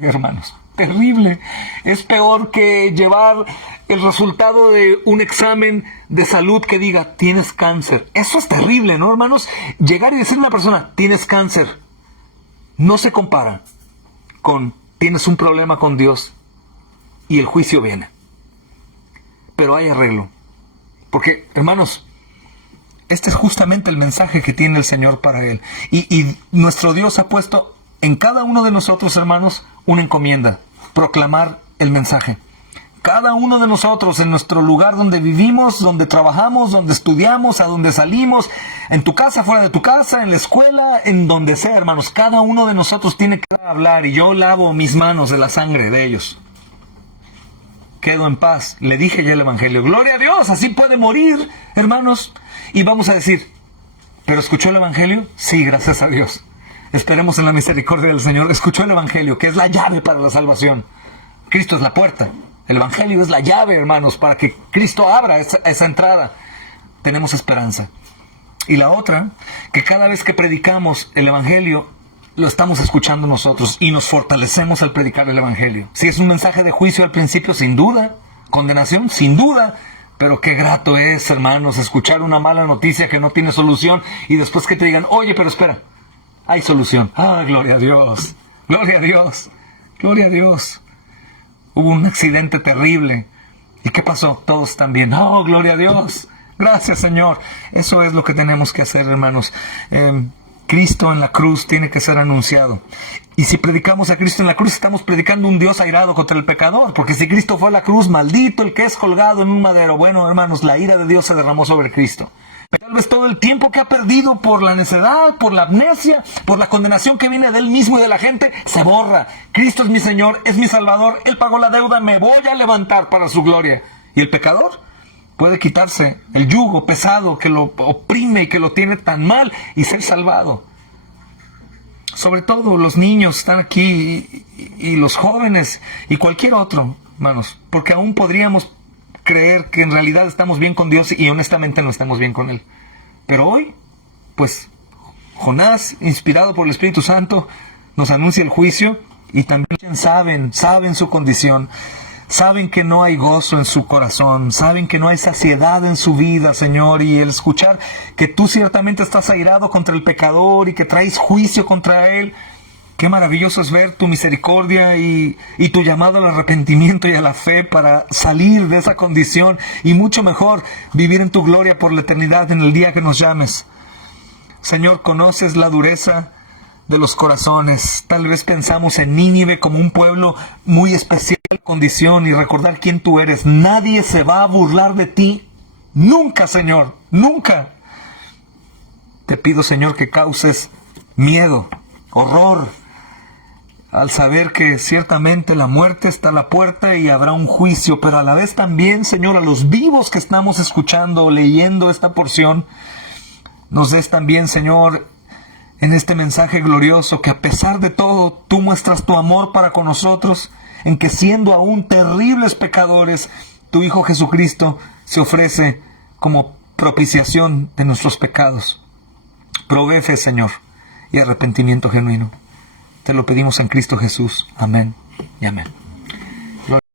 Hermanos, terrible. Es peor que llevar el resultado de un examen de salud que diga, tienes cáncer. Eso es terrible, ¿no, hermanos? Llegar y decirle a una persona, tienes cáncer, no se compara con tienes un problema con Dios y el juicio viene. Pero hay arreglo. Porque, hermanos, este es justamente el mensaje que tiene el Señor para Él. Y nuestro Dios ha puesto en cada uno de nosotros, hermanos, una encomienda. Proclamar el mensaje. Cada uno de nosotros, en nuestro lugar donde vivimos, donde trabajamos, donde estudiamos, a donde salimos, en tu casa, fuera de tu casa, en la escuela, en donde sea, hermanos, cada uno de nosotros tiene que hablar. Y yo lavo mis manos de la sangre de ellos. Quedo en paz. Le dije ya el Evangelio. Gloria a Dios, así puede morir, hermanos. Y vamos a decir, ¿pero escuchó el Evangelio? Sí, gracias a Dios. Esperemos en la misericordia del Señor. Escuchó el Evangelio, que es la llave para la salvación. Cristo es la puerta. El Evangelio es la llave, hermanos, para que Cristo abra esa entrada. Tenemos esperanza. Y la otra, que cada vez que predicamos el Evangelio, lo estamos escuchando nosotros y nos fortalecemos al predicar el Evangelio. Si es un mensaje de juicio al principio, sin duda. Condenación, sin duda. Pero qué grato es, hermanos, escuchar una mala noticia que no tiene solución y después que te digan, oye, pero espera, hay solución. ¡Ah, gloria a Dios! ¡Gloria a Dios! ¡Gloria a Dios! Hubo un accidente terrible. ¿Y qué pasó? Todos están bien. ¡Oh, gloria a Dios! Gracias, Señor. Eso es lo que tenemos que hacer, hermanos. Cristo en la cruz tiene que ser anunciado. Y si predicamos a Cristo en la cruz, estamos predicando un Dios airado contra el pecador. Porque si Cristo fue a la cruz, maldito el que es colgado en un madero. Bueno, hermanos, la ira de Dios se derramó sobre Cristo. Pero tal vez todo el tiempo que ha perdido por la necedad, por la amnesia, por la condenación que viene de él mismo y de la gente, se borra. Cristo es mi Señor, es mi Salvador. Él pagó la deuda, me voy a levantar para su gloria. ¿Y el pecador? Puede quitarse el yugo pesado que lo oprime y que lo tiene tan mal y ser salvado. Sobre todo los niños están aquí y los jóvenes y cualquier otro, hermanos, porque aún podríamos creer que en realidad estamos bien con Dios y honestamente no estamos bien con Él. Pero hoy, pues, Jonás, inspirado por el Espíritu Santo, nos anuncia el juicio y también saben su condición. Saben que no hay gozo en su corazón, saben que no hay saciedad en su vida, Señor, y el escuchar que tú ciertamente estás airado contra el pecador y que traes juicio contra él. Qué maravilloso es ver tu misericordia y tu llamado al arrepentimiento y a la fe para salir de esa condición y mucho mejor vivir en tu gloria por la eternidad en el día que nos llames. Señor, conoces la dureza de los corazones. Tal vez pensamos en Nínive como un pueblo muy especial en condición y recordar quién tú eres. Nadie se va a burlar de ti. Nunca, Señor, nunca. Te pido, Señor, que causes miedo, horror, al saber que ciertamente la muerte está a la puerta y habrá un juicio, pero a la vez también, Señor, a los vivos que estamos escuchando o leyendo esta porción, nos des también, Señor, en este mensaje glorioso, que a pesar de todo, tú muestras tu amor para con nosotros, en que siendo aún terribles pecadores, tu Hijo Jesucristo se ofrece como propiciación de nuestros pecados. Provee fe, Señor, y arrepentimiento genuino. Te lo pedimos en Cristo Jesús. Amén y amén.